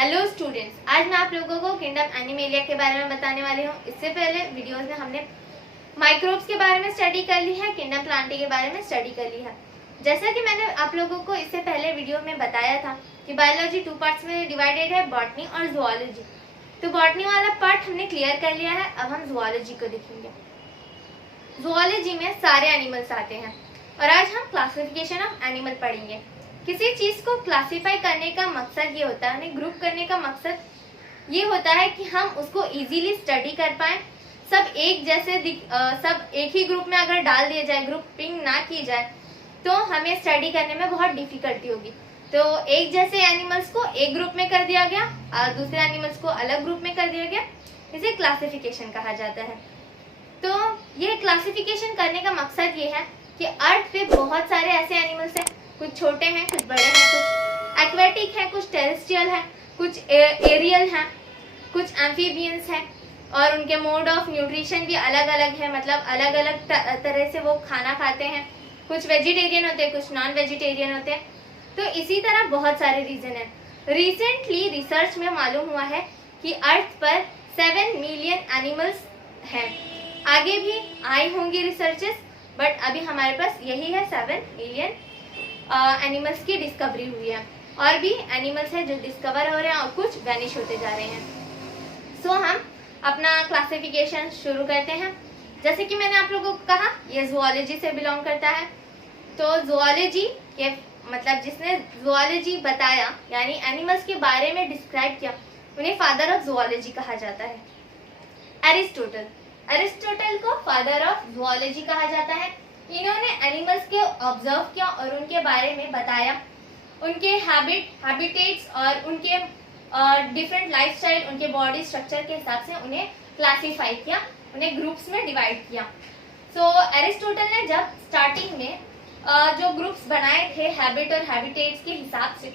Hello students, आज मैं आप लोगों को किंगडम एनिमेलिया के बारे में बताने वाली हूँ। इससे पहले वीडियोस में हमने माइक्रोब्स के बारे में स्टडी कर ली है, किंगडम प्लांटी के बारे में स्टडी कर ली है। जैसा कि मैंने आप लोगों को इससे पहले वीडियो में बताया था कि बायोलॉजी 2 पार्ट्स में डिवाइडेड है, बॉटनी और जूलॉजी। तो बॉटनी वाला पार्ट हमने क्लियर कर लिया है। अब हम जूलॉजी को देखेंगे। जूलॉजी में सारे एनिमल्स आते हैं और आज हम क्लासिफिकेशन ऑफ एनिमल पढ़ेंगे। किसी चीज को क्लासिफाई करने का मकसद ये होता है, उन्हें ग्रुप करने का मकसद ये होता है कि हम उसको इजीली स्टडी कर पाए। सब एक जैसे सब एक ही ग्रुप में अगर डाल दिया जाए, ग्रुपिंग ना की जाए, तो हमें स्टडी करने में बहुत डिफिकल्टी होगी। तो एक जैसे एनिमल्स को एक ग्रुप में कर दिया गया और दूसरे एनिमल्स को अलग ग्रुप में कर दिया गया, इसे क्लासिफिकेशन कहा जाता है। तो ये क्लासिफिकेशन करने का मकसद ये है कि अर्थ पे बहुत सारे ऐसे एनिमल्स हैं, कुछ छोटे हैं, कुछ बड़े हैं, कुछ एक्वेटिक हैं, कुछ टेरेस्ट्रियल हैं, कुछ एरियल हैं, कुछ एम्फीबियंस हैं और उनके मोड ऑफ न्यूट्रिशन भी अलग अलग है, मतलब अलग अलग तरह से वो खाना खाते हैं। कुछ वेजिटेरियन होते हैं, कुछ नॉन वेजिटेरियन होते हैं। तो इसी तरह बहुत सारे रीजन हैं। रिसेंटली रिसर्च में मालूम हुआ है कि अर्थ पर 7 मिलियन एनिमल्स हैं। आगे भी आई होंगी रिसर्चेस, बट अभी हमारे पास यही है 7 मिलियन एनिमल्स की डिस्कवरी हुई है। और भी एनिमल्स हैं जो डिस्कवर हो रहे हैं और कुछ वैनिश होते जा रहे हैं। सो हम अपना क्लासिफिकेशन शुरू करते हैं। जैसे कि मैंने आप लोगों को कहा, ये जूलॉजी से बिलोंग करता है। तो जूलॉजी के मतलब जिसने जूलॉजी बताया, यानी एनिमल्स के बारे में डिस्क्राइब किया, उन्हें फादर ऑफ जूलॉजी कहा जाता है। एरिस्टोटल को फादर ऑफ जूलॉजी कहा जाता है। इन्होंने एनिमल्स के ऑब्जर्व किया और उनके बारे में बताया, उनके हैबिटेट्स और उनके डिफरेंट लाइफस्टाइल, उनके बॉडी स्ट्रक्चर के हिसाब से उन्हें क्लासिफाई किया, उन्हें ग्रुप्स में डिवाइड किया। सो एरिस्टोटल ने जब स्टार्टिंग में जो ग्रुप्स बनाए थे हैबिट और हैबिटेट्स के हिसाब से,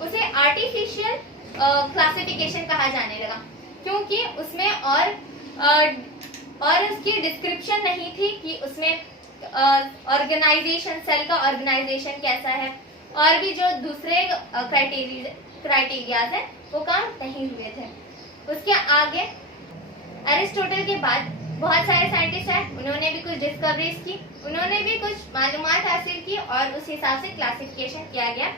उसे आर्टिफिशियल क्लासिफिकेशन कहा जाने लगा, क्योंकि उसमें और उसकी डिस्क्रिप्शन नहीं थी कि उसमें ऑर्गेनाइजेशन, सेल का ऑर्गेनाइजेशन कैसा है, और भी जो दूसरे क्राइटेरियाज है वो काम नहीं हुए थे। उसके आगे एरिस्टोटल के बाद बहुत सारे साइंटिस्ट हैं, उन्होंने भी कुछ डिस्कवरीज की, उन्होंने भी कुछ मालूमात हासिल की और उस हिसाब से क्लासिफिकेशन किया गया।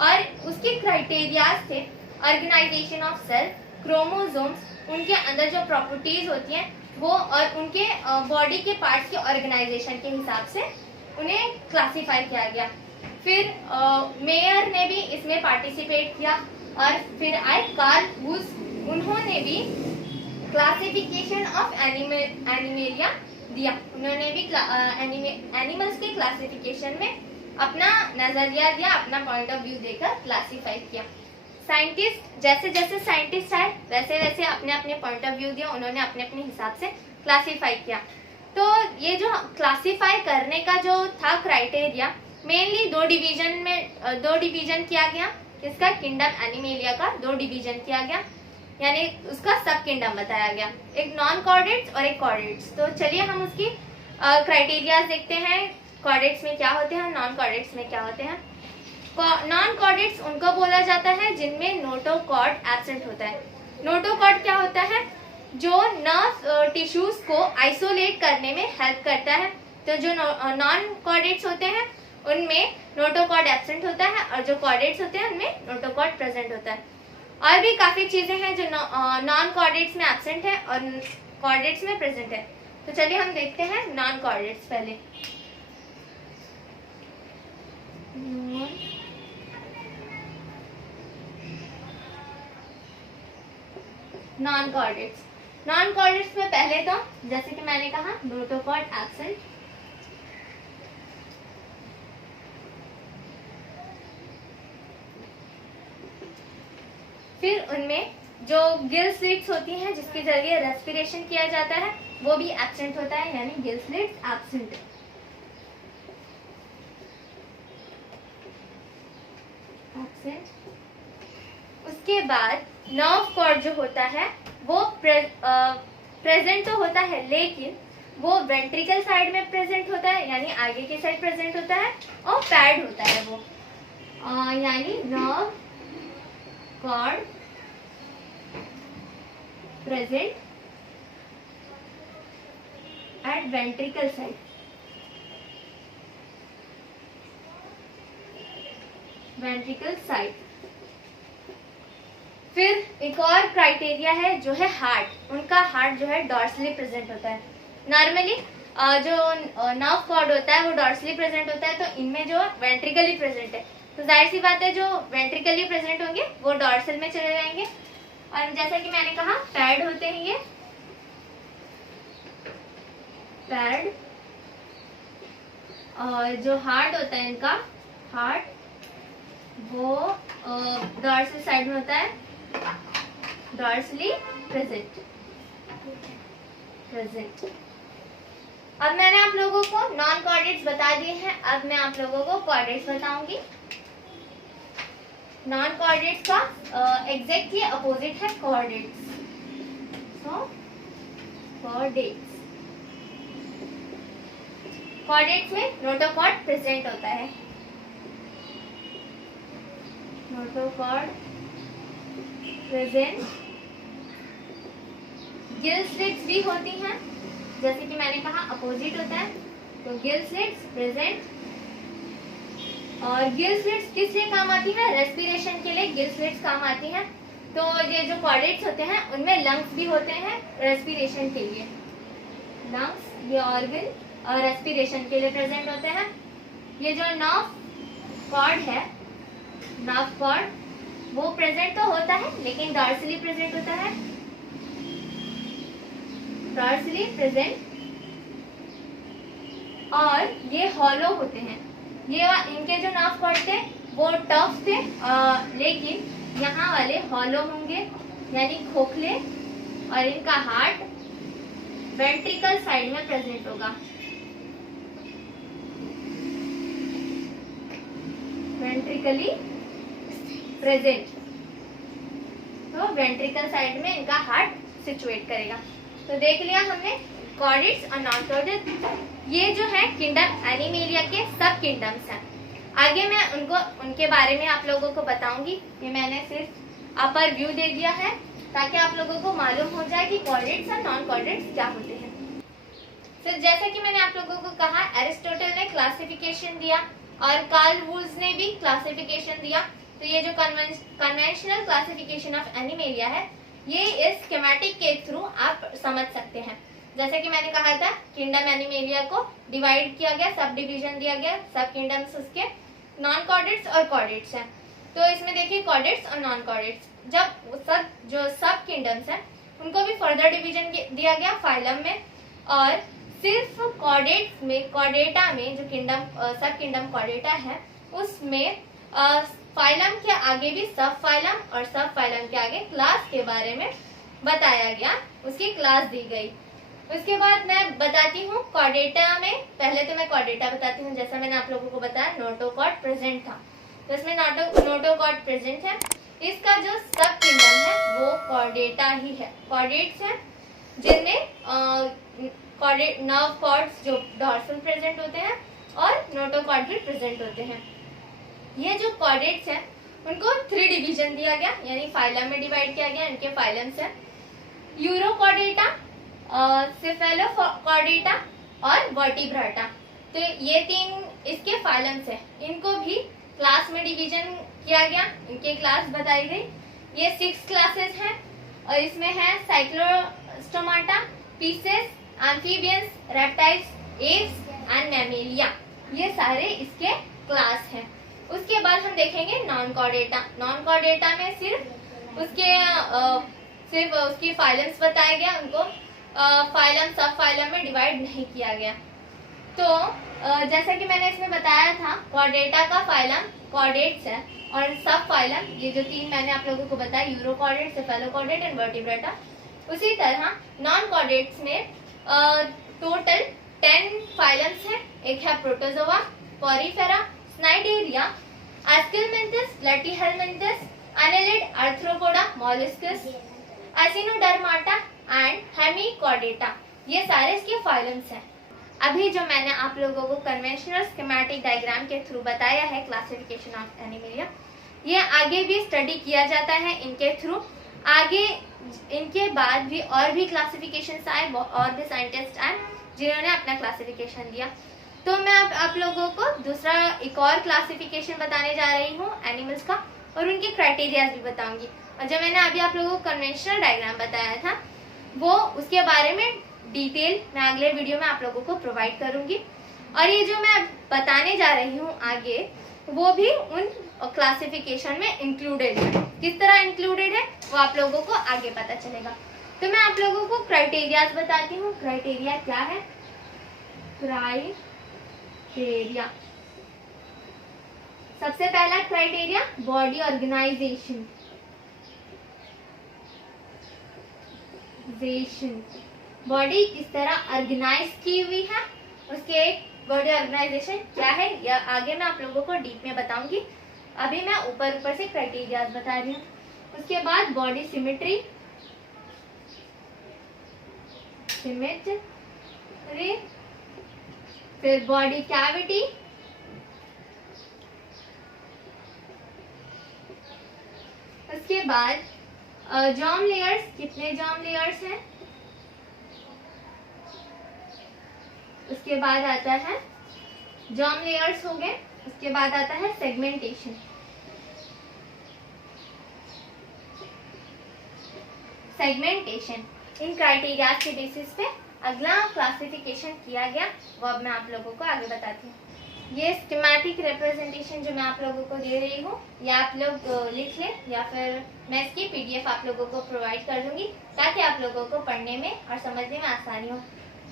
और उसके क्राइटेरियाज थे ऑर्गेनाइजेशन ऑफ सेल, क्रोमोसोम्स, उनके अंदर जो प्रॉपर्टीज होती हैं वो, और उनके बॉडी के पार्ट्स के ऑर्गेनाइजेशन के हिसाब से उन्हें क्लासिफाई किया गया। फिर मेयर ने भी इसमें पार्टिसिपेट किया और फिर आए कार्ल वुज, उन्होंने भी क्लासिफिकेशन ऑफ एनिमेलिया दिया। उन्होंने भी एनिमल्स के क्लासिफिकेशन में अपना नजरिया दिया, अपना पॉइंट ऑफ व्यू देकर क्लासिफाई किया। साइंटिस्ट जैसे जैसे साइंटिस्ट आए वैसे वैसे अपने अपने पॉइंट ऑफ व्यू दिया, उन्होंने अपने अपने हिसाब से क्लासिफाई किया। तो ये जो क्लासिफाई करने का जो था क्राइटेरिया, मेनली दो डिवीजन किया गया। इसका किंगडम एनिमेलिया का 2 डिवीजन किया गया, यानी उसका सब किंगडम बताया गया, एक नॉन कॉर्डेट्स और एक कॉर्डेट्स। तो चलिए हम उसकी क्राइटेरिया देखते हैं, कॉर्डेट्स में क्या होते हैं, नॉन कॉर्डेट्स में क्या होते हैं। नॉन कॉर्डेट्स उनको बोला जाता है जिनमें नोटोकॉर्ड एब्सेंट होता है। नोटोकॉर्ड क्या होता है? जो नर्व टिश्यूज को आइसोलेट करने में हेल्प करता है। तो जो नॉन कॉर्डेट्स होते हैं उनमें नोटोकॉर्ड एब्सेंट होता है और जो कॉर्डेट्स होते हैं उनमें नोटोकॉर्ड प्रेजेंट होता है। और भी काफी चीजें हैं जो नॉन कॉर्डेट्स में एब्सेंट है और कॉर्डेट्स में प्रेजेंट है। तो चलिए हम देखते हैं नॉन कॉर्डेट्स पहले। नॉन कॉर्डेट्स में पहले तो जैसे कि मैंने कहा, नोटोकॉर्ड एब्सेंट, फिर उनमें जो गिल स्लिट्स होती हैं जिसके जरिए रेस्पिरेशन किया जाता है वो भी एब्सेंट होता है, यानी गिल स्लिट्स एब्सेंट। उसके बाद नर्व कॉर्ड जो होता है वो प्रेजेंट तो होता है, लेकिन वो वेंट्रिकल साइड में प्रेजेंट होता है, यानी आगे की साइड प्रेजेंट होता है, और पैड होता है वो, यानी nerve cord present at ventricle site. Ventricle site. फिर एक और क्राइटेरिया है जो है हार्ट. उनका हार्ट जो है डॉर्सली प्रेजेंट होता है. नॉर्मली जो नर्व कॉर्ड होता है वो डॉर्सली प्रेजेंट होता है, तो इनमें जो वेंट्रिकली प्रेजेंट है, तो जाहिर सी बात है जो वेंट्रिकली प्रेजेंट होंगे वो डॉर्सल में चले जाएंगे. और जैसा कि मैंने कहा पैड होते हैं ये पैड. और जो हार्ट होता है इनका हार्ट वो डॉर्सल साइड में होता है, डॉर्सली प्रेजेंट. अब मैंने आप लोगों को नॉन कॉर्डेट्स बता दिए हैं. अब मैं आप लोगों को कॉर्डेट्स बताऊंगी. नॉन कॉर्डेट्स का एग्जैक्टली अपोजिट है कॉर्डेट्स. सो कॉर्डेट्स में नोटोकॉर्ड प्रेजेंट होता है. Notochord present. गिल स्लिट्स भी होती हैं, जैसे कि मैंने कहा अपोजिट होता है, तो गिल स्लिट्स प्रेजेंट. और गिल स्लिट्स किस लिए काम आती है? रेस्पिरेशन के लिए गिल स्लिट्स काम आती हैं. तो ये जो कॉर्डेट्स होते हैं उनमें लंग्स भी होते हैं रेस्पिरेशन के लिए. लंग्स ये ऑर्गन और रेस्पिरेशन के लिए प्रेजेंट होते हैं. ये जो नर्व कॉर्ड है, नर्व कॉर्ड वो प्रेजेंट तो होता है लेकिन डॉर्सली प्रेजेंट होता है. Dorsally present. और ये हॉलो होते हैं. ये इनके जो नर्व कॉर्ड थे वो टफ थे, लेकिन यहाँ वाले हॉलो होंगे यानी खोखले. और इनका हार्ट वेंट्रिकल साइड में प्रेजेंट होगा. वेंट्रिकली प्रेजेंट. तो वेंट्रिकल साइड में इनका हार्ट सिचुएट करेगा. तो देख लिया हमने कॉर्डेट्स और नॉन कॉर्डेट्स. ये जो है किंगडम एनिमेलिया के सब किंगडम्स हैं. आगे मैं उनके बारे में आप लोगों को बताऊंगी. ये मैंने सिर्फ अपर व्यू दे दिया है ताकि आप लोगों को मालूम हो जाए कि कॉर्डेट्स और नॉन कॉर्डेट्स क्या होते हैं. फिर जैसे कि मैंने आप लोगों को कहा एरिस्टोटल ने क्लासिफिकेशन दिया और कार्ल वुल्स ने भी क्लासिफिकेशन दिया. तो ये जो कन्वेंशनल क्लासिफिकेशन ऑफ एनिमेलिया है ये इस स्कीमेटिक के थ्रू आप समझ सकते हैं. जैसे कि मैंने कहा था किंगडम एनिमेलिया को डिवाइड किया गया, सब डिवीजन दिया गया. सब किंगडम्स उसके नॉन कॉर्डेट्स और कॉर्डेट्स हैं. तो इसमें देखिए कॉर्डेट्स और नॉन कॉर्डेट्स. जब सब किंगडम्स हैं उनको भी फर्दर डिवीजन दिया गया फाइलम में. और सिर्फ कॉर्डेट्स में, कॉर्डेटा में जो सब किंगडम कॉर्डेटा है उसमें फाइलम के आगे भी सब फाइलम और सब फाइलम के आगे क्लास के बारे में बताया गया, उसकी क्लास दी गई. उसके बाद मैं बताती हूँ कॉर्डेटा में. पहले तो मैं कॉर्डेटा बताती हूँ. जैसा मैंने आप लोगों को बताया नोटोकॉर्ड प्रेजेंट था, तो इसमें नोटोकॉर्ड प्रेजेंट है. इसका जो सब किंगडम है वो कॉर्डेटा ही है. कॉर्डेट्स है जिनमें नर्व कॉर्ड्स जो डॉर्सल प्रेजेंट होते हैं और नोटोकॉर्ड भी प्रेजेंट होते हैं. ये जो कॉर्डेट्स हैं उनको 3 डिवीजन दिया गया यानी फाइलम में डिवाइड किया गया. इनके फाइलम्स हैं यूरोकॉर्डेटा, सेफेलोकॉर्डेटा और वर्टिब्राटा. तो ये 3 इसके फाइलम्स हैं. इनको भी क्लास में डिवीजन किया गया, इनके क्लास बताई गई. ये 6 क्लासेस हैं और इसमें है Cyclostomata, pieces, amphibians, reptiles, Aves and Mammalia. ये सारे इसके क्लास हैं. उसके बाद हम देखेंगे नॉन कॉर्डेटा. नॉन कॉर्डेटा में सिर्फ उसकी फाइलम्स बताया गया. उनको फाइलम सब फाइलम में डिवाइड नहीं किया गया. तो जैसा कि मैंने इसमें बताया था कॉर्डेटा का फाइलम कॉर्डेट्स है और सब फाइलम ये जो 3 मैंने आप लोगों को बताया यूरोकॉर्डेट, सेफेलोकॉर्डेट एंड वर्टिब्रेटा. उसी तरह नॉन कॉर्डेट्स में टोटल 10 फाइलम्स हैं. एक है protozoa, porifera, cnidaria, aschelminthes, platyhelminthes, annelid, arthropoda, molluscs, echinodermata and hemichordata. ये सारे इसके फाइलम्स हैं. अभी जो मैंने आप लोगों को कन्वेंशनल स्कीमेटिक डायग्राम के थ्रू बताया है क्लासिफिकेशन ऑफ एनिमेलिया, ये आगे भी स्टडी किया जाता है इनके थ्रू. आगे इनके बाद भी और भी क्लासिफिकेशन आए, और भी साइंटिस्ट आए जिन्होंने अपना क्लासिफिकेशन दिया। तो मैं आप लोगों को दूसरा एक और क्लासिफिकेशन बताने जा रही हूँ एनिमल्स का, और उनके क्राइटेरियाज भी बताऊंगी। और जो मैंने अभी आप लोगों को कन्वेंशनल डायग्राम बताया था, वो उसके बारे में डिटेल मैं अगले वीडियो में आप लोगों को प्रोवाइड करूंगी। और ये जो मैं बताने जा रही हूँ आगे, वो भी उन क्लासिफिकेशन में इंक्लूडेड है। किस तरह इंक्लूडेड है वो आप लोगों को आगे पता चलेगा। तो मैं आप लोगों को क्राइटेरियाज बताती हूँ। क्राइटेरिया क्या है? क्राइटेरिया, सबसे पहला क्राइटेरिया बॉडी ऑर्गेनाइजेशन। बॉडी किस तरह ऑर्गेनाइज की हुई है, उसके एक बॉडी ऑर्गेनाइजेशन क्या है, या आगे मैं आप लोगों को डीप में बताऊंगी। अभी मैं ऊपर ऊपर से क्राइटेरिया बता रही हूँ। उसके बाद बॉडी सिमेट्री, फिर बॉडी कैविटी, उसके बाद जॉम लेयर्स, कितने जॉम लेयर्स हैं। उसके बाद आता है जॉम लेयर्स हो गए। उसके बाद आता है सेगमेंटेशन। इन क्राइटेरिया के बेसिस पे अगला क्लासिफिकेशन किया गया, वो अब मैं आप लोगों को आगे बताती हूँ। ये स्कीमेटिक रिप्रेजेंटेशन जो मैं आप लोगों को दे रही हूँ, या आप लोग लिख लें, या फिर मैं इसकी पीडीएफ आप लोगों को प्रोवाइड कर दूंगी, ताकि आप लोगों को पढ़ने में और समझने में आसानी हो।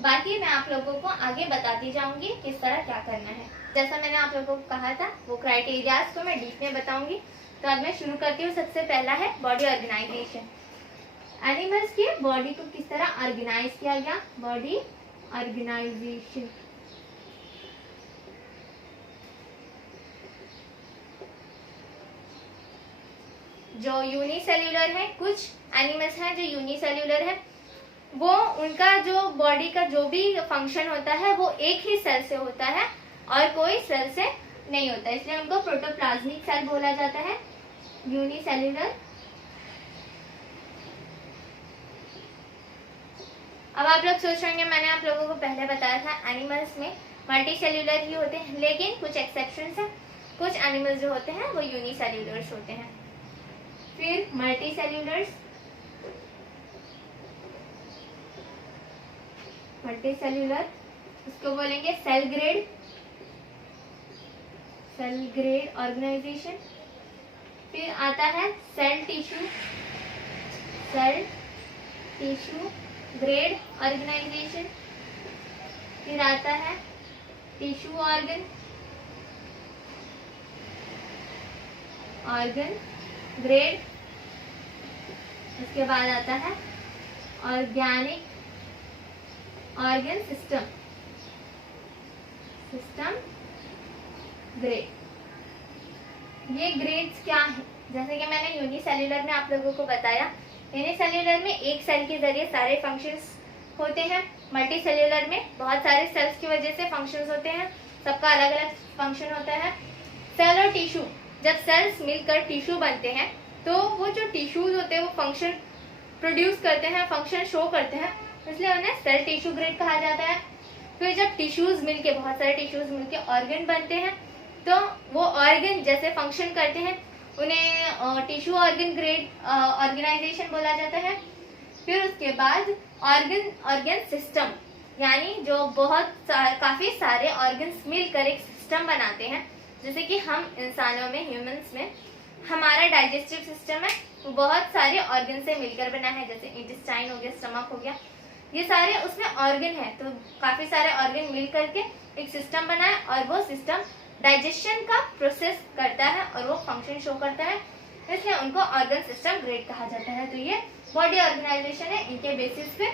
बाकी मैं आप लोगों को आगे बताती जाऊंगी किस तरह क्या करना है। जैसा मैंने आप लोगों को कहा था, वो क्राइटेरियाज को मैं डीप में बताऊंगी। तो अब मैं शुरू करती हूँ। सबसे पहला है बॉडी ऑर्गेनाइजेशन। एनिमल्स की बॉडी को किस तरह ऑर्गेनाइज किया गया, बॉडी ऑर्गेनाइजेशन। जो यूनिसेल्यूलर है, कुछ एनिमल्स हैं जो यूनिसेल्यूलर है, वो उनका जो बॉडी का जो भी फंक्शन होता है वो एक ही सेल से होता है और कोई सेल से नहीं होता, इसलिए उनको प्रोटोप्लाज्मिक सेल बोला जाता है, यूनिसेल्यूलर। अब आप लोग सोच रहे होंगे, मैंने आप लोगों को पहले बताया था एनिमल्स में मल्टी सेल्यूलर ही होते हैं, लेकिन कुछ एक्सेप्शंस हैं। कुछ एनिमल्स जो होते हैं वो यूनिसेल्यूलर्स होते हैं। फिर मल्टी सेल्यूलर्स, मल्टी सेल्यूलर उसको बोलेंगे सेल ग्रेड ऑर्गेनाइजेशन। फिर आता है सेल टिश्यू ग्रेड ऑर्गेनाइजेशन। फिर आता है टिश्यू ऑर्गन ग्रेड। उसके बाद आता है ऑर्गेनिक ऑर्गन सिस्टम ग्रेड। ये ग्रेड्स क्या है? जैसे कि मैंने यूनिसेल्यूलर में आप लोगों को बताया, यूनिसेल्यूलर में एक सेल के जरिए सारे फंक्शंस होते हैं। मल्टी सेल्यूलर में बहुत सारे सेल्स की वजह से फंक्शंस होते हैं, सबका अलग अलग फंक्शन होता है। सेल और टिश्यू, जब सेल्स मिलकर टिश्यू बनते हैं तो वो जो टिश्यूज होते हैं वो फंक्शन प्रोड्यूस करते हैं, फंक्शन शो करते हैं, इसलिए उन्हें सेल टिश्यू ग्रेड कहा जाता है। फिर जब टिश्यूज मिलके, बहुत सारे टिश्यूज मिलके ऑर्गन बनते हैं, तो वो ऑर्गन जैसे फंक्शन करते हैं, उन्हें टिश्यू ऑर्गन ग्रेड ऑर्गेनाइजेशन बोला जाता है। फिर उसके बाद ऑर्गन सिस्टम, यानी जो काफी सारे ऑर्गन्स मिलकर एक सिस्टम बनाते हैं। जैसे कि हम इंसानों में, ह्यूमंस में हमारा डाइजेस्टिव सिस्टम है, वो बहुत सारे ऑर्गन से मिलकर बना है, जैसे इंटेस्टाइन हो गया, स्टमक हो गया, ये सारे उसमें ऑर्गन है। तो काफी सारे ऑर्गन मिल करके एक सिस्टम बना है, और वो सिस्टम डाइजेशन का प्रोसेस करता है और वो फंक्शन शो करता है, इसलिए उनको ऑर्गन सिस्टम ग्रेड कहा जाता है। तो ये बॉडी ऑर्गेनाइजेशन है। इनके बेसिस पे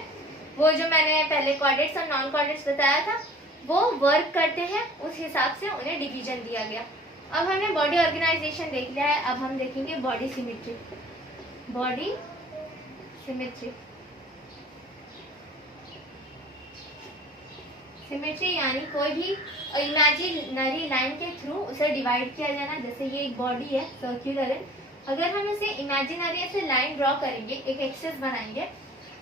वो जो मैंने पहले कॉर्डेट्स और नॉन कॉर्डेट्स बताया था, वो वर्क करते हैं, उस हिसाब से उन्हें डिवीजन दिया गया। अब हमने बॉडी ऑर्गेनाइजेशन देख लिया है, अब हम देखेंगे बॉडी सिमेट्री। सिमेट्री यानी कोई भी इमेजिनरी लाइन के थ्रू उसे डिवाइड किया जाना। जैसे ये एक बॉडी है, सर्कुलर है, अगर हम इसे इमेजिनरी से लाइन ड्रॉ करेंगे, एक एक्सिस बनाएंगे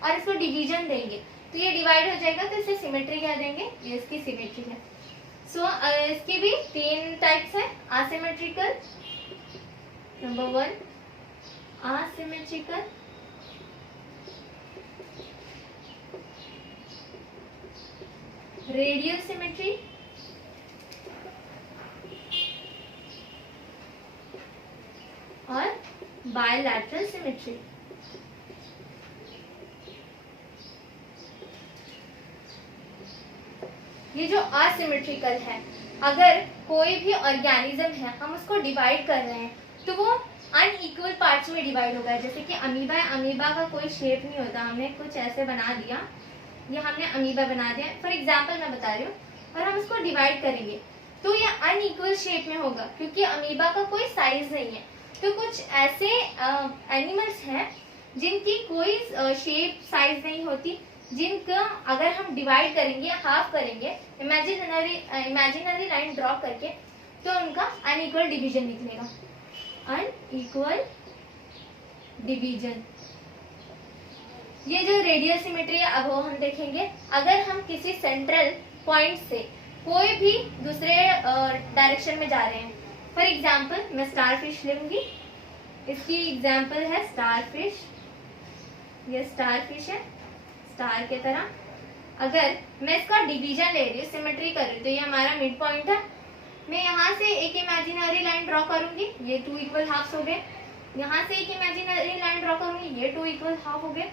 और इसको डिवीजन देंगे तो ये डिवाइड हो जाएगा, तो इसे सिमेट्री कह देंगे, ये इसकी सिमेट्री है। सो इसकी भी 3 टाइप्स है, asymmetrical, number 1 asymmetrical, radial symmetry और बायलैटरल सिमेट्री। ये जो असिमेट्रिकल है, अगर कोई भी ऑर्गेनिज्म है हम उसको डिवाइड कर रहे हैं तो वो अनइक्वल पार्ट्स में डिवाइड होगा। जैसे कि अमीबा है, अमीबा का कोई शेप नहीं होता, हमने कुछ ऐसे बना दिया, ये हमने अमीबा बना दिया फॉर एग्जांपल मैं बता रही हूँ, और हम उसको डिवाइड करेंगे तो ये अनइक्वल शेप में होगा क्योंकि अमीबा का कोई साइज नहीं है। तो कुछ ऐसे एनिमल्स हैं जिनकी कोई शेप साइज नहीं होती, जिनका अगर हम डिवाइड करेंगे, हाफ करेंगे, इमेजिनरी लाइन ड्रॉ करके, तो उनका अनइक्वल डिवीजन निकलेगा, अनइक्वल डिवीजन। ये जो रेडियल सिमेट्री है अब वो हम देखेंगे। अगर हम किसी सेंट्रल पॉइंट से कोई भी दूसरे डायरेक्शन में जा रहे हैं, फॉर एग्जाम्पल मैं स्टारफिश लूंगी, इसकी एग्जाम्पल है स्टारफिश, ये स्टारफिश है स्टार के तरह। अगर मैं इसका डिवीजन ले रही हूँ, सिमेट्री कर रही हूँ, तो ये हमारा मिड पॉइंट है। मैं यहाँ से एक इमेजिनरी लाइन ड्रॉ करूंगी, ये 2 इक्वल हाफ्स हो गए। यहाँ से एक इमेजिनरी लाइन ड्रॉ करूंगी, ये 2 इक्वल हाफ हो गए।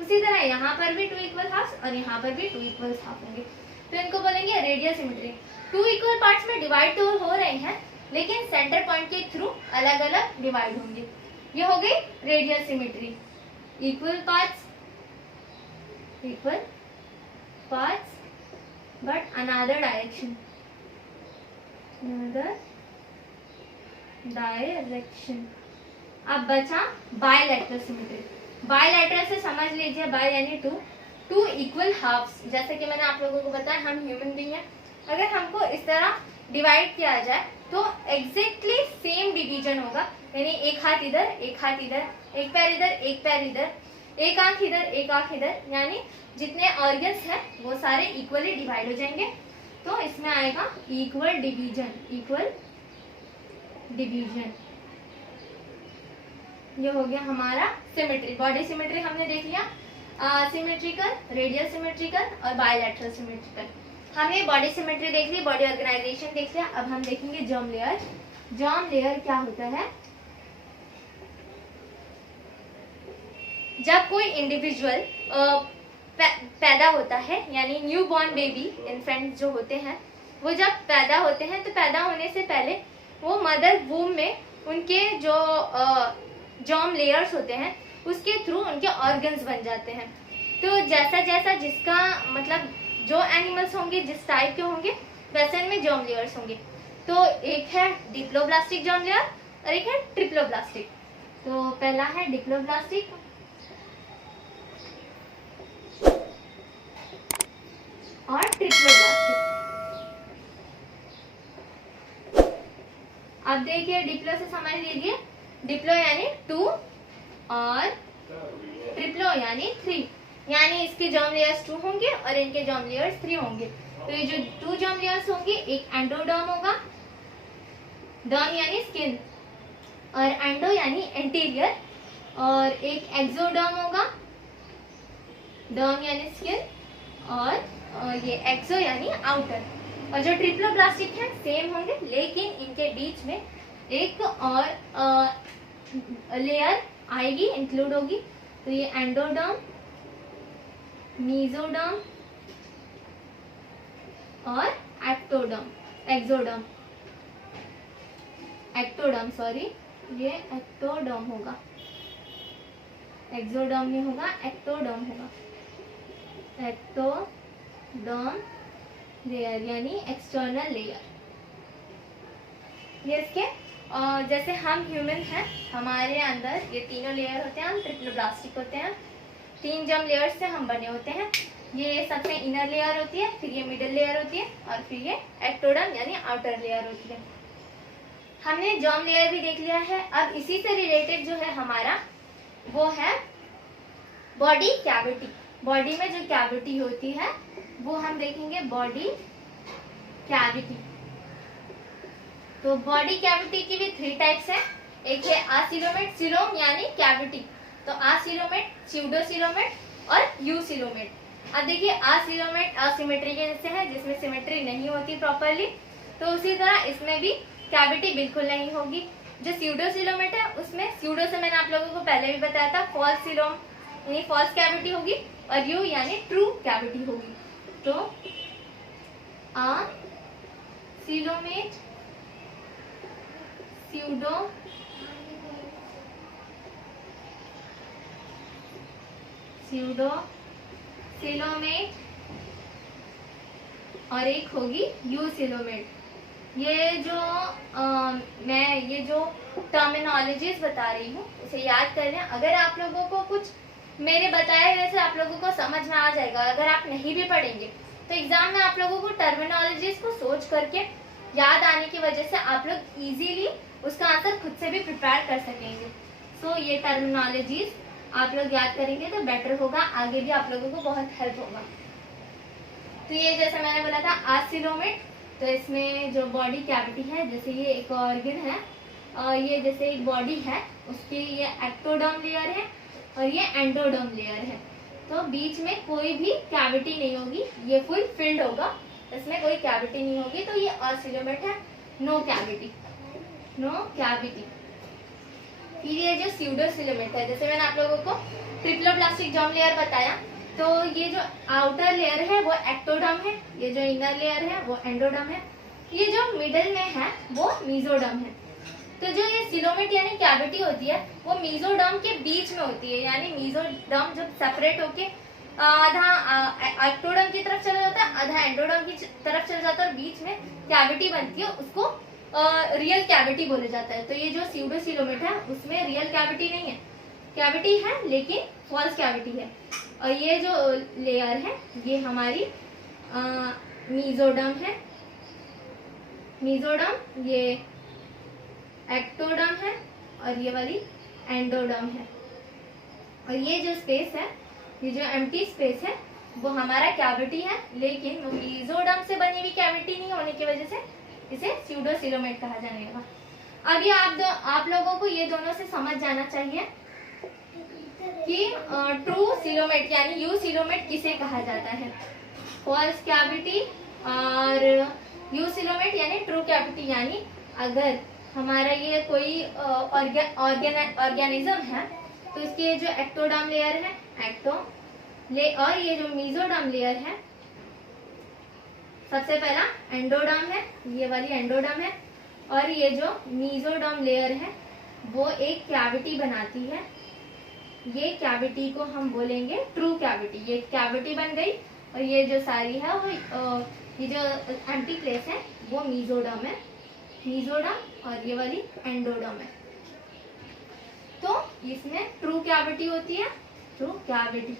उसी तरह यहाँ पर भी 2 इक्वल हाफ्स और यहाँ पर भी 2 इक्वल हाफ होंगे, तो इनको बोलेंगे रेडियल सिमेट्री। 2 इक्वल पार्ट्स में डिवाइड तो हो रहे हैं लेकिन सेंटर पॉइंट के थ्रू अलग अलग डिवाइड होंगे। ये हो गई radial symmetry. Equal parts but another direction, अब बचा बायलैटरल सिमेट्री। बायलैटरल से समझ लीजिए, बाय यानी 2 इक्वल हाफ्स। जैसे कि मैंने आप लोगों को बताया हम ह्यूमन बीइंग हैं, अगर हमको इस तरह डिवाइड किया जाए तो एग्जैक्टली सेम डिवीजन होगा, यानी एक हाथ इधर, एक हाथ इधर, एक पैर इधर, एक पैर इधर, एक आंख इधर, एक आंख इधर, यानी जितने ऑर्गन्स हैं वो सारे इक्वली डिवाइड हो जाएंगे। तो इसमें आएगा इक्वल डिवीजन, इक्वल डिवीजन। ये हो गया हमारा सिमेट्री। बॉडी सिमेट्री हमने देख लिया, सिमेट्रिकल, रेडियल सिमेट्रिकल और बायलैटरल सिमेट्रिकल। हमने बॉडी सिमेट्री देख ली, बॉडी ऑर्गेनाइजेशन देख लिया। अब हम देखेंगे जर्म लेयर। जर्म लेयर क्या होता है? जब कोई इंडिविजुअल पैदा होता है, यानी न्यू बॉर्न बेबी, इन्फेंट जो होते हैं, वो जब पैदा होते हैं तो पैदा होने से पहले वो मदर वूम में उनके जो जर्म लेयर्स होते हैं उसके थ्रू उनके ऑर्गन्स बन जाते हैं। तो जैसा जैसा जिसका मतलब जो एनिमल्स होंगे जिस टाइप के होंगे वैसे इनमें जर्म लेयर्स होंगे। तो एक है डिप्लोब्लास्टिक जर्म लेयर और एक है ट्रिप्लोब्लास्टिक। तो पहला है डिप्लोब्लास्टिक और ट्रिप्लोब्लास्टिक। अब देखिए डिप्लो से समझ लीजिए, डिप्लो यानी 2 और ट्रिप्लो यानी 3, यानी इसके जर्म लेयर्स 2 होंगे और इनके जर्म लेयर्स 3 होंगे। तो ये जो 2 जर्म लेयर्स होंगे, एक एंडोडर्म होगा, डर्म यानी स्किन, और एंडो यानी एंटीरियर, और एक एक्सोडर्म होगा, डर्म यानी स्किन, और ये एक्सो यानी आउटर। और जो ट्रिप्लोब्लास्टिक है सेम होंगे लेकिन इनके बीच में एक और लेयर आएगी, इंक्लूड होगी। तो ये एंडोडर्म, मीजोडर्म और एक्टोडर्म, एक्टोडर्म सॉरी, ये एक्टोडर्म होगा, एक्सोडर्म नहीं होगा, एक्टोडर्म होगा। एक्टोडर्म लेयर यानी एक्सटर्नल लेयर। ये इसके जैसे हम ह्यूमन हैं, हमारे अंदर ये तीनों लेयर होते हैं, हम ट्रिप्लोब्लास्टिक होते हैं। 3 जर्म लेयर्स से हम बने होते हैं। ये सबसे इनर लेयर होती है, फिर ये मिडिल लेयर होती है और फिर ये एक्टोडर्म यानी आउटर लेयर होती है। हमने जर्म लेयर भी देख लिया है। अब इसी से रिलेटेड जो है हमारा वो है बॉडी कैविटी। बॉडी में जो कैविटी होती है वो हम देखेंगे बॉडी कैविटी। तो बॉडी कैविटी की भी 3 टाइप्स है। एक है असिलोमेट, सिलोम यानी कैविटी, तो असिलोमेट, स्यूडोसिलोमेट और यूसिलोमेट। अब देखिए असिलोमेट असिमेट्री के जैसे है, जिसमें सिमेट्री नहीं होती प्रॉपरली, तो उसी तरह इसमें भी कैविटी बिल्कुल नहीं होगी। जो स्यूडोसिलोमेट है उसमें स्यूडो से मैंने आप लोगों को पहले भी बताया था, फॉल्स सिलोम यानी फॉल्स कैविटी होगी और यू यानी ट्रू कैविटी होगी। तो असिलोमेट, स्यूडो सिलोमेट और एक होगी यूसिलोमेट। ये जो मैं ये जो टर्मिनोलॉजीज बता रही हूँ उसे याद कर लें। अगर आप लोगों को कुछ मेरे बताए हुए से आप लोगों को समझ में आ जाएगा, अगर आप नहीं भी पढ़ेंगे तो एग्जाम में आप लोगों को टर्मिनोलॉजीज को सोच करके याद आने की वजह से आप लोग इजीली उसका आंसर खुद से भी प्रिपेयर कर सकेंगे। सो ये टर्मिनोलॉजीज आप लोग याद करेंगे तो बेटर होगा, आगे भी आप लोगों को बहुत हेल्प होगा। तो ये जैसे मैंने बोला था असिलोमेट, तो इसमें जो बॉडी कैविटी है, जैसे ये एक ऑर्गन है और ये जैसे एक बॉडी है, उसकी ये एक्टोडर्म लेयर है और ये एंडोडर्म लेयर है। तो बीच में कोई भी कैविटी नहीं होगी, ये फुल फिल्ड होगा, इसमें कोई कैविटी नहीं होगी। तो ये असिलोमेट है, नो कैविटी। फिर ये जो स्यूडोसिलोमेट है, जैसे मैंने आप लोगों को ट्रिप्लोप्लास्टिक जर्म लेयर बताया, तो ये जो आउटर लेयर है वो एक्टोडर्म है, ये जो इनर लेयर है वो एंडोडर्म है, ये जो मिडिल में है वो मीजोडर्म है। तो जो ये सिलोमेट यानी कैविटी होती है वो मीजोडर्म के बीच में होती है, यानी मीजोडर्म जब सेपरेट होके आधा एक्टोडर्म की तरफ चला जाता है, आधा एंडोडर्म की तरफ चला जाता है और बीच में कैविटी बनती है, उसको रियल कैविटी बोले जाता है। तो ये जो स्यूडोसिलोमेट है उसमें रियल कैविटी नहीं है, कैविटी है लेकिन फॉल्स कैविटी है। और ये जो लेयर है ये हमारी मीजोडर्म है, मीजोडर्म ये एक्टोडर्म है और ये वाली एंडोडर्म है। और ये जो स्पेस है, ये जो एम्प्टी स्पेस है वो हमारा कैविटी है, लेकिन वो मीजोडर्म से बनी हुई कैविटी नहीं होने की वजह से इसे स्यूडोसिलोमेट कहा जाने लगा। अभी आप लोगों को ये दोनों से समझ जाना चाहिए कि ट्रू सिलोमेट यानी यू सिलोमेट किसे कहा जाता है, फॉल्स कैविटी, और यू सिलोमेट यानी ट्रू कैविटी। यानी अगर हमारा ये कोई ऑर्गेनिज्म है तो इसके जो एक्टोडर्म लेयर है और ये जो मीजोडर्म लेयर है, सबसे पहला एंडोडर्म है, ये वाली एंडोडर्म है, और ये जो मीजोडर्म लेयर है वो एक कैविटी बनाती है। ये कैविटी को हम बोलेंगे ट्रू कैविटी। ये कैविटी बन गई और ये जो सारी है वो ये जो एम्प्टी प्लेस है वो मीजोडर्म है, मीजोडर्म और ये वाली एंडोडर्म है। तो इसमें ट्रू कैविटी होती है, ट्रू कैविटी।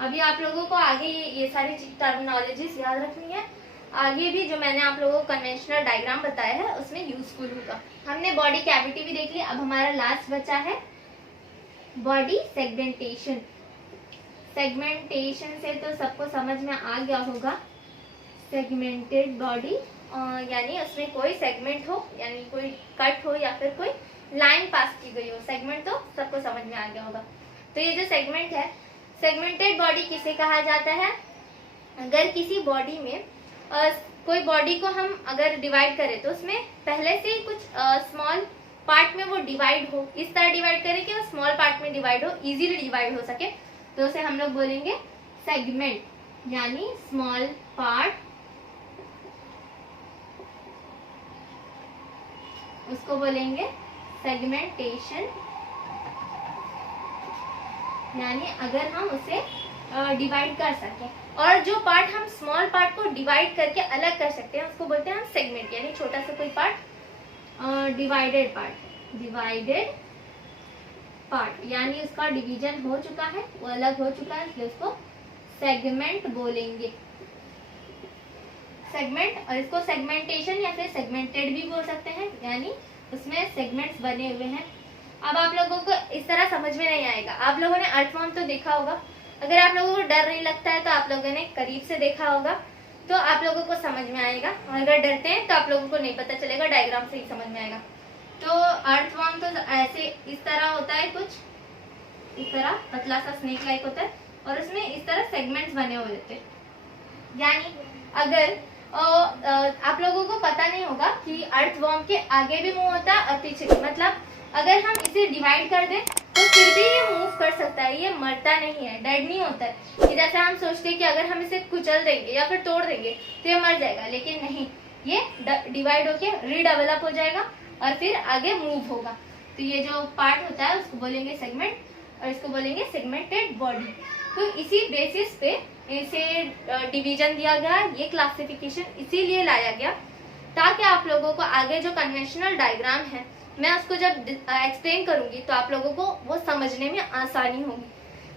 अभी आप लोगों को आगे ये सारी टर्मिनोलॉजीज याद रखनी है, आगे भी जो मैंने आप लोगों को कन्वेंशनल डायग्राम बताया है उसमें यूजफुल होगा। हमने बॉडी कैविटी भी देख ली, अब हमारा लास्ट बचा है बॉडी सेगमेंटेशन। सेगमेंटेशन से तो सबको समझ में आ गया होगा, सेगमेंटेड बॉडी यानी उसमें कोई सेगमेंट हो, यानी कोई कट हो या फिर कोई लाइन पास की गई हो, सेगमेंट तो सबको समझ में आ गया होगा। तो ये जो सेगमेंट है, सेगमेंटेड बॉडी किसे कहा जाता है, अगर किसी बॉडी में कोई बॉडी को हम अगर डिवाइड करें तो उसमें पहले से कुछ स्मॉल पार्ट में वो डिवाइड हो, इस तरह डिवाइड करें कि वो स्मॉल पार्ट में डिवाइड हो, इजीली डिवाइड हो सके, तो उसे हम लोग बोलेंगे सेगमेंट यानी स्मॉल पार्ट, उसको बोलेंगे सेगमेंटेशन। यानी अगर हम उसे डिवाइड कर सकें, और जो पार्ट हम स्मॉल पार्ट को डिवाइड करके अलग कर सकते हैं उसको बोलते हैं हम सेगमेंट, यानी छोटा सा कोई पार्ट डिवाइडेड पार्ट यानी उसका डिवीजन हो चुका है, वो अलग हो चुका है, इसलिए उसको सेगमेंट बोलेंगे। सेगमेंट, और इसको सेगमेंटेशन या फिर सेगमेंटेड भी बोल सकते हैं, यानी उसमें सेगमेंट्स बने हुए हैं। अब आप लोगों को इस तरह समझ में नहीं आएगा। आप लोगों ने अर्थवर्म तो देखा होगा, अगर आप लोगों को डर नहीं लगता है तो आप लोगों ने करीब से देखा होगा तो आप लोगों को समझ में आएगा, और अगर डरते हैं तो आप लोगों को नहीं पता चलेगा, डायग्राम से ही समझ में आएगा। तो अर्थवर्म तो ऐसे इस तरह होता है, कुछ इस तरह पतला सा स्नेक लाइक होता है, और उसमें इस तरह सेगमेंट्स बने हुए होते हैं। यानी अगर आप लोगों को पता नहीं होगा कि अर्थवर्म के आगे भी मुंह होता है और पीछे भी, मतलब अगर हम इसे डिवाइड कर दें तो फिर भी ये मूव कर सकता है, ये मरता नहीं है, डेड नहीं होता है। कि जैसे हम सोचते हैं कि अगर हम इसे कुचल देंगे या फिर तोड़ देंगे तो ये मर जाएगा, लेकिन नहीं, ये डिवाइड होके रीडेवलप हो जाएगा और फिर आगे मूव होगा। तो ये जो पार्ट होता है उसको बोलेंगे सेगमेंट, और इसको बोलेंगे सेगमेंटेड बॉडी। तो इसी बेसिस पे इसे डिवीजन दिया गया, ये क्लासिफिकेशन इसीलिए लाया गया ताकि आप लोगों को आगे जो कन्वेंशनल डायग्राम है मैं उसको जब एक्सप्लेन करूंगी तो आप लोगों को वो समझने में आसानी होगी।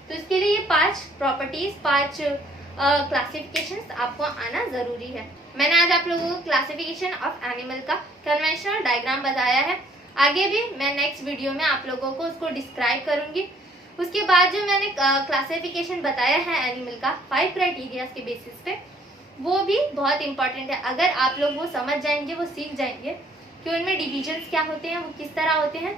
तो इसके लिए ये 5 प्रॉपर्टीज, 5 क्लासिफिकेशंस आपको आना जरूरी है। मैंने आज आप लोगों को क्लासिफिकेशन ऑफ एनिमल का कन्वेंशनल डायग्राम बताया है। आगे भी मैं नेक्स्ट वीडियो में आप लोगों को उसको डिस्क्राइब करूंगी। उसके बाद जो मैंने क्लासिफिकेशन बताया है एनिमल का 5 क्राइटेरिया के बेसिस पे, वो भी बहुत इंपॉर्टेंट है। अगर आप लोग वो समझ जाएंगे, वो सीख जाएंगे कि उनमें डिविजन्स क्या होते हैं, वो किस तरह होते हैं,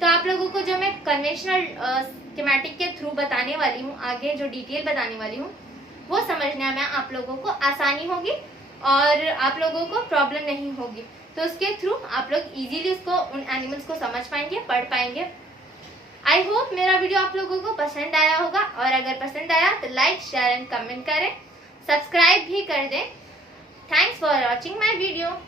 तो आप लोगों को जो मैं कन्वेंशनल स्कीमेटिक के थ्रू बताने वाली हूँ, आगे जो डिटेल बताने वाली हूँ, वो समझने में आप लोगों को आसानी होगी और आप लोगों को प्रॉब्लम नहीं होगी। तो उसके थ्रू आप लोग इजीली उसको, उन एनिमल्स को समझ पाएंगे, पढ़ पाएंगे। आई होप मेरा वीडियो आप लोगों को पसंद आया होगा, और अगर पसंद आया तो लाइक, शेयर एंड कमेंट करें, सब्सक्राइब भी कर दें। Thanks for watching my video.